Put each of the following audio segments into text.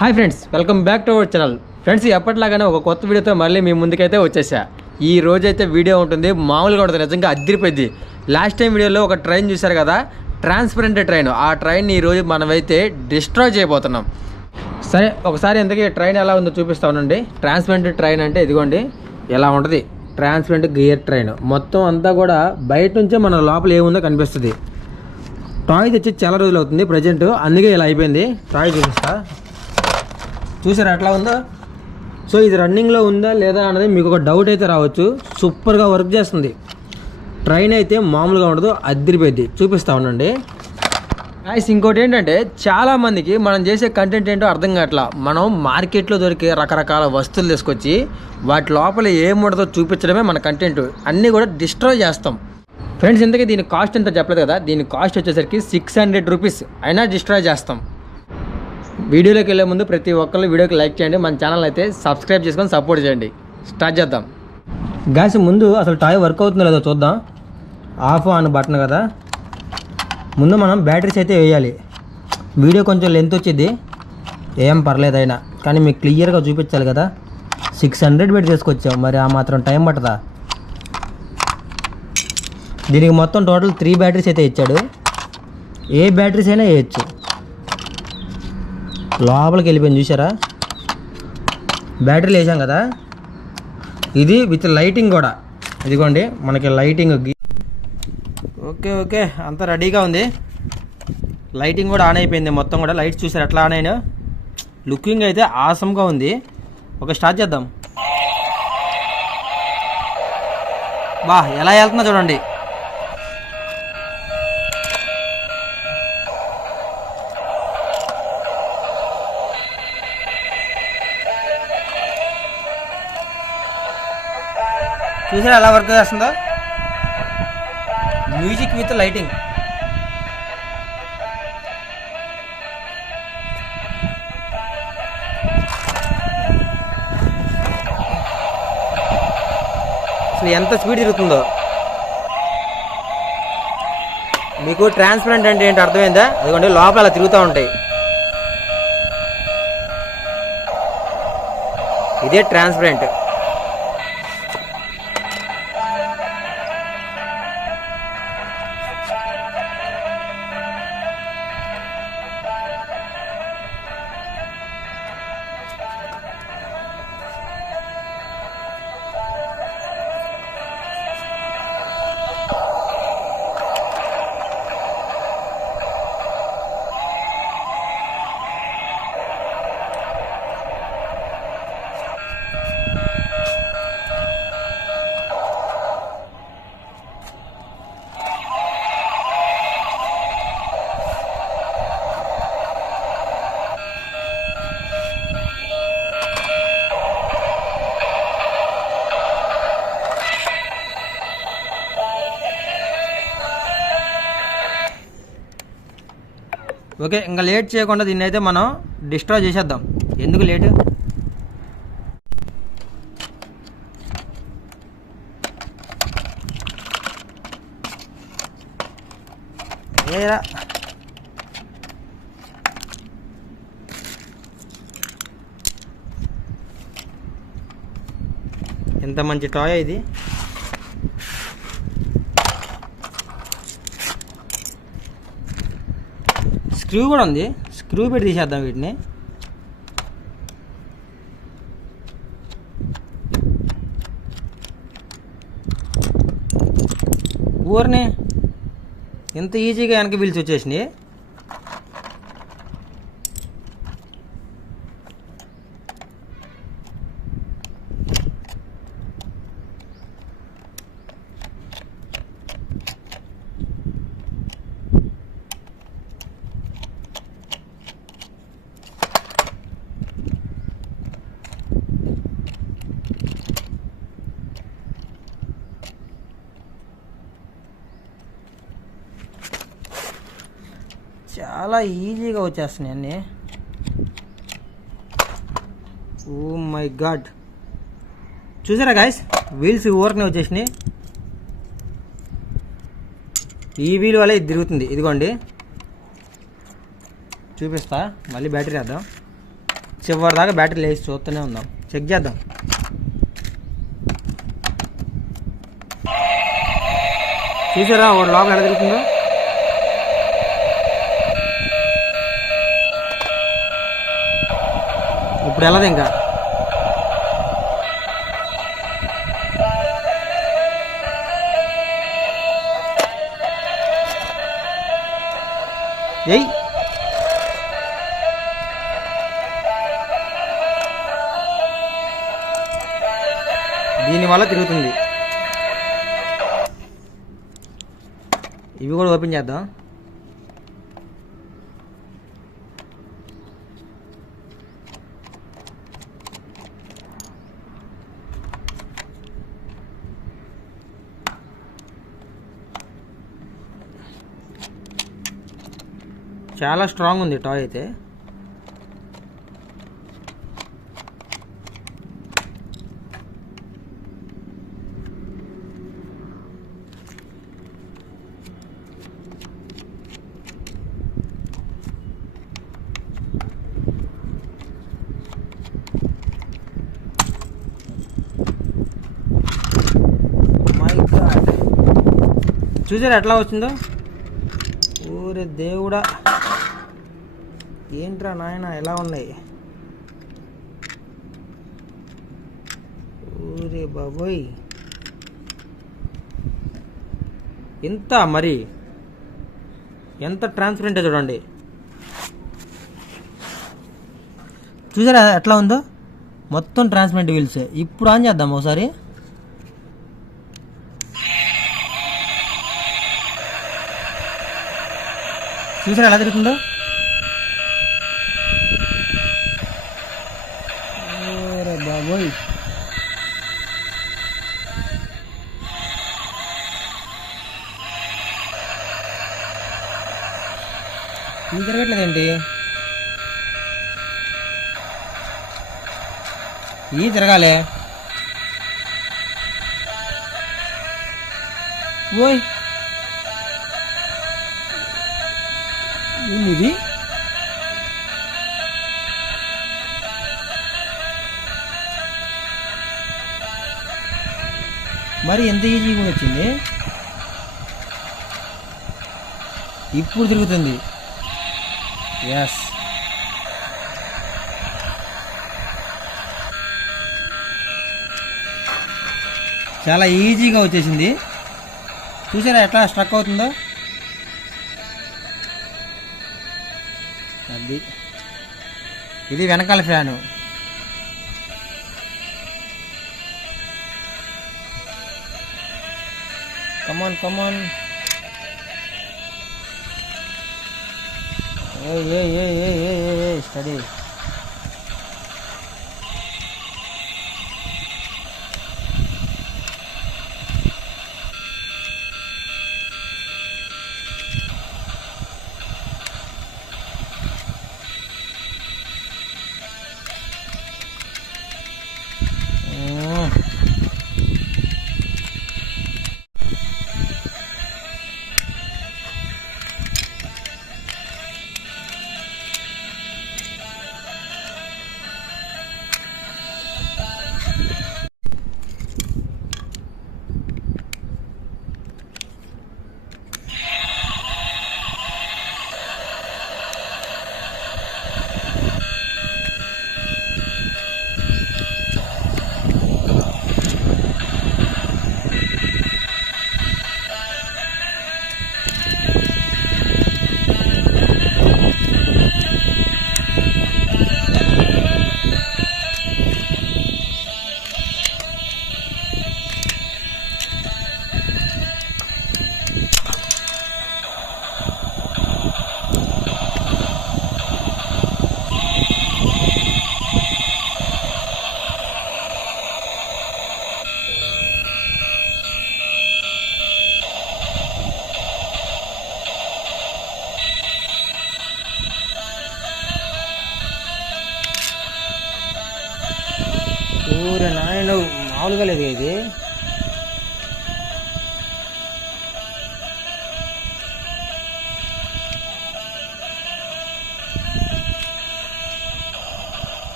Hi friends welcome back to our channel. Friends ఎప్పటిలాగానే ఒక కొత్త వీడియోతో మళ్ళీ మీ ముందుకైతే వచ్చేసా. ఈ రోజైతే వీడియో ఉంటుంది మామూలుగా ఉంటుంది నిజంగా అద్దరిపోయింది లాస్ట్ టైం వీడియోలో ఒక ట్రైన్ చూశారు కదా ట్రాన్స్పరెంట్ ట్రైన్ ఆ ట్రైన్ ఈ రోజు మనమైతే డిస్ట్రాయ్ చేయబోతున్నాం. సరే ఒకసారి ఎందుకు ట్రైన్ ఎలా ఉందో చూపిస్తా ఉండండి ట్రాన్స్పరెంట్ ట్రైన్ అంటే ఇదిగోండి ఎలా ఉంటుంది? ట్రాన్స్పరెంట్ గియర్ ట్రైన్ మొత్తం అంతా కూడా బయట నుంచే మన లోపల ఏముందో కనిపిస్తుంది. టాయ్ తెచ్చి చాలా రోజులు అవుతుంది ప్రజెంట్ అందుకే ఇలా అయిపోయింది. టాయ్ చూపిస్తా. చూసారా ఎట్లా ఉందో? సో ఇది రన్నింగ్లో ఉందా లేదా అన్నది మీకు ఒక డౌట్ అయితే రావచ్చు. సూపర్గా వర్క్ చేస్తుంది. ట్రైన్ అయితే మామూలుగా ఉండదు అద్దరిపోయింది చూపిస్తా ఉండండి. గాయస్ ఇంకోటి ఏంటంటే చాలామందికి మనం చేసే కంటెంట్ ఏంటో అర్థం కావట్లా. మనం మార్కెట్లో దొరికే రకరకాల వస్తువులు తీసుకొచ్చి వాటి లోపల ఏముండదో చూపించడమే మన కంటెంట్ అన్నీ కూడా డిస్ట్రాయ్ చేస్తాం. ఫ్రెండ్స్ ఇంతకీ దీని కాస్ట్ ఎంత చెప్పలేదు కదా? దీని కాస్ట్ వచ్చేసరికి సిక్స్ హండ్రెడ్ రూపీస్ అయినా డిస్ట్రాయ్ చేస్తాం. వీడియోలోకి వెళ్ళే ముందు ప్రతి ఒక్కళ్ళు వీడియోకి లైక్ చేయండి. మన ఛానల్ అయితే సబ్స్క్రైబ్ చేసుకొని సపోర్ట్ చేయండి. స్టార్ట్ చేద్దాం. గ్యాస్ ముందు అసలు టాయ్ వర్క్ అవుతుందో లేదో చూద్దాం. ఆఫ్ ఆన్ బటన్ కదా. ముందు మనం బ్యాటరీస్ అయితే వేయాలి. వీడియో కొంచెం లెంత్ వచ్చింది ఏం పర్లేదు అయినా. కానీ మీకు క్లియర్గా చూపించాలి కదా. సిక్స్ హండ్రెడ్ పెట్టి తీసుకొచ్చాం మరి ఆ మాత్రం టైం పట్టదా? దీనికి మొత్తం టోటల్ త్రీ బ్యాటరీస్ అయితే ఇచ్చాడు. ఏ బ్యాటరీస్ అయినా వేయచ్చు. లోపలికి వెళ్ళిపోయింది చూసారా బ్యాటరీలు వేసాం కదా? ఇది విత్ లైటింగ్ కూడా. ఇదిగోండి మనకి లైటింగ్ ఓకే ఓకే అంతా రెడీగా ఉంది. లైటింగ్ కూడా ఆన్ అయిపోయింది మొత్తం కూడా లైట్స్ చూసారు ఎట్లా ఆన్ అయినా. లుకింగ్ అయితే ఆసమ్గా ఉంది. ఒక స్టార్ట్ చేద్దాం. బా ఎలా వెళ్తుందో చూడండి. చూసారా ఎలా వర్క్ చేస్తుందో? మ్యూజిక్ విత్ లైటింగ్ అసలు ఎంత స్పీడ్ తిరుగుతుందో. మీకు ట్రాన్స్పరెంట్ అంటే ఏంటి అర్థమైందా? అదిగోండి లోపల అలా తిరుగుతూ ఉంటాయి. ఇదే ట్రాన్స్పరెంట్. ఓకే ఇంకా లేట్ చేయకుండా దీన్ని అయితే మనం డిస్ట్రాయ్ చేసేద్దాం. ఎందుకు లేట్? ఏరా ఎంత మంచి టాయ్ ఇది? స్క్రూ కూడా ఉంది. స్క్రూ పెట్టి తీసేద్దాం వీటిని. ఊరిని ఎంత ఈజీగా వెనక పిలిచి వచ్చేసినాయి. చాలా ఈజీగా వచ్చేస్తున్నాయి అన్నీ. ఓ మై గాడ్ చూసారా గాయస్ వీల్స్ ఊరకనే వచ్చేసినాయి. ఈ వీల్ వల్ల ఇది తిరుగుతుంది. ఇదిగోండి. చూపిస్తా. మళ్ళీ బ్యాటరీ వేద్దాం. చివరి దాకా బ్యాటరీ లేచి చూస్తూనే ఉందాం. చెక్ చేద్దాం. చూసారా? వాడు లోపల ఎలా తిరుగుతుందో? ఇప్పుడు వెళ్ళదు ఇంకా. ఏయ్. దీనివల్ల తిరుగుతుంది. ఇవి కూడా ఓపెన్ చేద్దాం. చాలా స్ట్రాంగ్ ఉంది టాయ్ అయితే. చూసారు చూసారా ఎట్లా వచ్చిందో? ఊరే దేవుడా. ఏంట్రా నాయన ఎలా ఉన్నాయి? ఊరే బాబోయ్. ఎంత మరి? ఎంత ట్రాన్స్పరెంట్ చూడండి. చూసారా ఎట్లా ఉందో? మొత్తం ట్రాన్స్పరెంట్ వీల్స్ ఇప్పుడు ఆన్ చేద్దాం ఒకసారి? చూసారా ఎలా తిరుగుతుందో ఓరే బాబోయ్ ఇది తిరగట్లేదండి ఇది తిరగాలి. ఓయ్. ఏంది ఇది? మరి ఎంత ఈజీ కూడా వచ్చింది ఇప్పుడు తిరుగుతుంది. ఎస్ చాలా ఈజీగా వచ్చేసింది. చూసారా ఎట్లా స్ట్రక్ అవుతుందో? అది. ఇది వెనకాల fan. Come on, come on. Hey, hey, hey, hey, hey, hey, hey, study.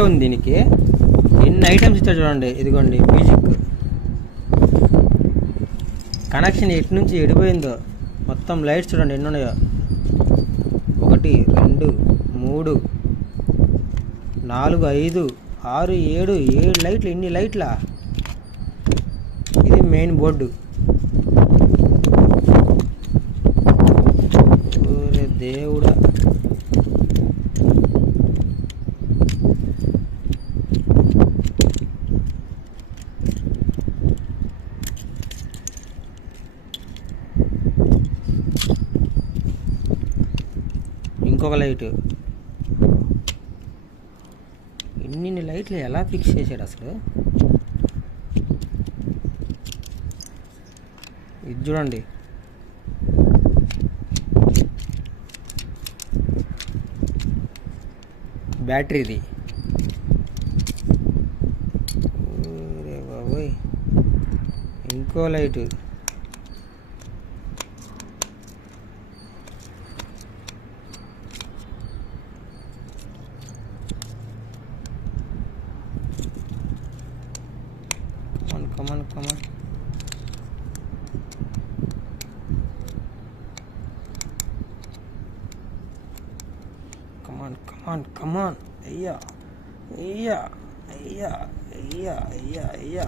కథే ఉంది దీనికి. ఎన్ని ఐటమ్స్ ఇచ్చారు చూడండి. ఇదిగోండి మ్యూజిక్ కనెక్షన్ ఎటు నుంచి ఎడిపోయిందో మొత్తం లైట్స్ చూడండి ఎన్ని ఉన్నాయో. ఒకటి రెండు మూడు నాలుగు ఐదు ఆరు ఏడు ఏడు లైట్లు ఎన్ని లైట్లా? ఇది మెయిన్ బోర్డు ఓరే దేవుడా ఒక లైట్ ఇన్ని లైట్లు ఎలా ఫిక్స్ చేశాడు అసలు? ఇది చూడండి. బ్యాటరీది. బాబోయ్. ఇంకో light come on come on come on on come on come on అయ్యా అయ్యా అయ్యా అయ్యా అయ్యా అయ్యా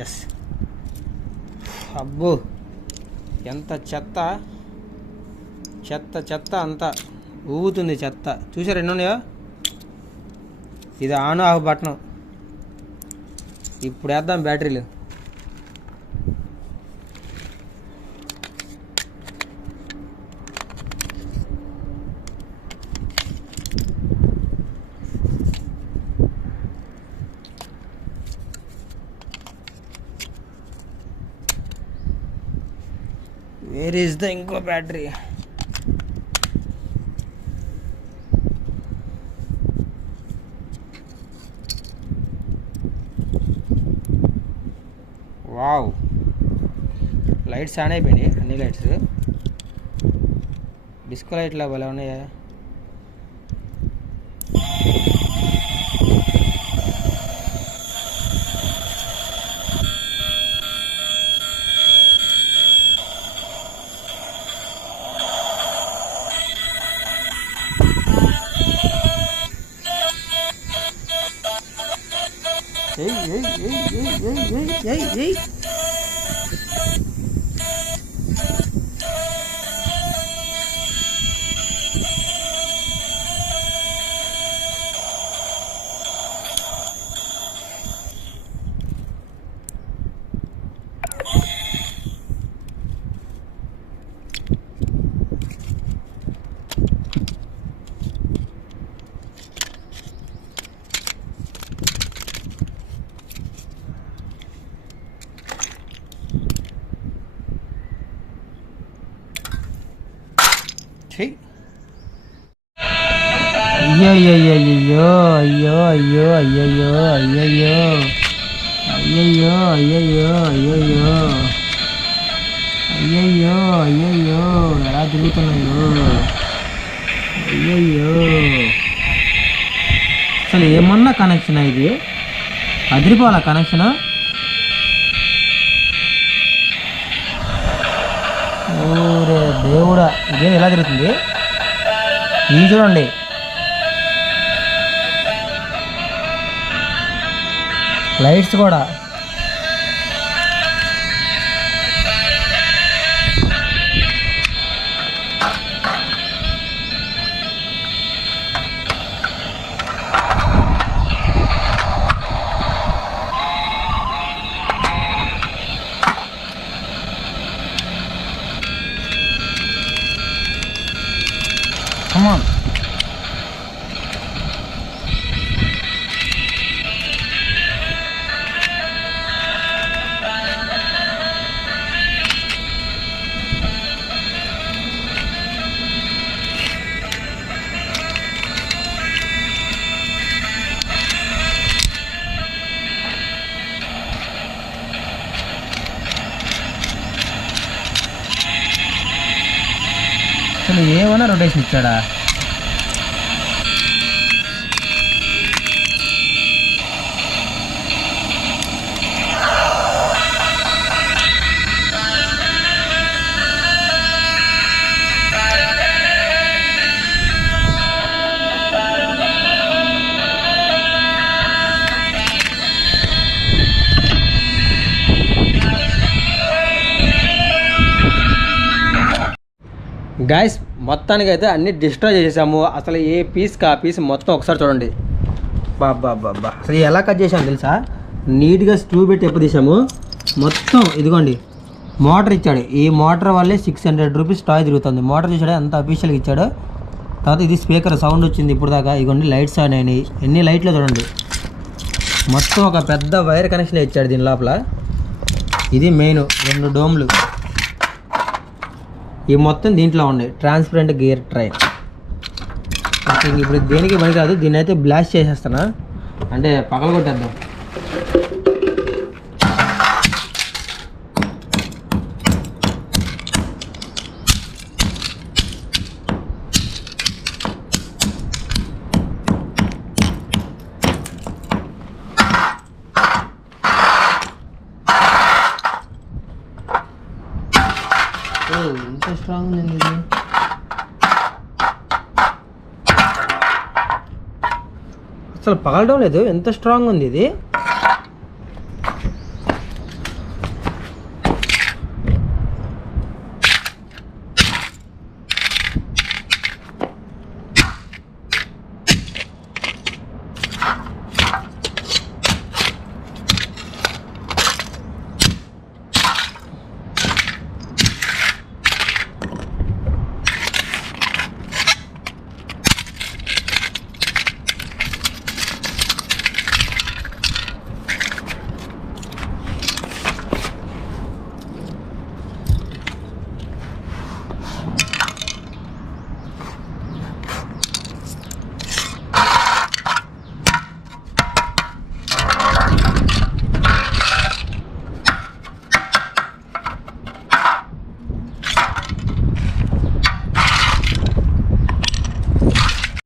ఎస్ అబ్బో ఎంత చెత్త? చెత్త చెత్త అంతా ఊగుతుంది చెత్త. చూసారు ఎన్ని ఉన్నాయో? ఇది ఆన్ ఆఫ్ బటన్. ఇప్పుడు వేద్దాం బ్యాటరీలు. వేర్ ఈజ్ ద ఇంకో బ్యాటరీ వావ్ లైట్స్ ఆన్ అయిపోయినాయి అన్ని లైట్స్ డిస్కో లైట్లు భలే ఉన్నాయా? ei, ei, ei, ei. అయ్యో అయ్యో అయ్యో అయ్యో అయ్యో అయ్యయ్యో అయ్యయ్యో అయ్యయ్యో అయ్యయ్యో అయ్యయ్యో అయ్యయ్యో ఎలా తిరుగుతున్నాయో అయ్యయ్యో. అసలు ఏమన్నా కనెక్షన్ ఇది? అదిరిపోవాలా కనెక్షన్ ఓరే దేవుడా ఇదేం ఎలా తిరుగుతుంది? ఇది చూడండి. లైట్స్ కూడా Come on. వేసి ఇచ్చాడా guys మొత్తానికి అయితే అన్ని డిస్ట్రాయ్ చేసేసాము. అసలు ఏ పీస్ కా పీస్ మొత్తం ఒకసారి చూడండి. బాబా బాబా అసలు ఎలా కట్ చేసాము తెలుసా? నీట్గా స్టూ పెట్టి ఎప్పుడు తీసాము మొత్తం ఇదిగోండి. మోటార్ ఇచ్చాడు. ఈ మోటార్ వల్లే సిక్స్ హండ్రెడ్ రూపీస్ టాయ్ తిరుగుతుంది. మోటార్ చూసాడు ఎంత అఫీషియల్గా ఇచ్చాడు. తర్వాత ఇది స్పీకర్ సౌండ్ వచ్చింది ఇప్పుడు దాకా. ఇదిగోండి లైట్స్ ఆన్ అయినాయి. ఎన్ని లైట్లు చూడండి. మొత్తం ఒక పెద్ద వైర్ కనెక్షన్ ఇచ్చాడు దీని లోపల. ఇది మెయిన్ రెండు డోమ్లు ఈ మొత్తం దీంట్లో ఉన్నాయి. ట్రాన్స్పరెంట్ గేర్ ట్రై ఇప్పుడు దేనికి పని కాదు దీన్ని అయితే బ్లాస్ట్ చేసేస్తానా అంటే పగల ఇంత స్ట్రాంగ్ ఉంది. ఇది అసలు పగలడం లేదు ఎంత స్ట్రాంగ్ ఉంది ఇది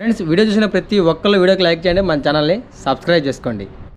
ఫ్రెండ్స్ వీడియో చూసిన ప్రతి ఒక్కళ్ళు వీడియోకి లైక్ చేయండి మన ఛానల్ని సబ్స్క్రైబ్ చేసుకోండి.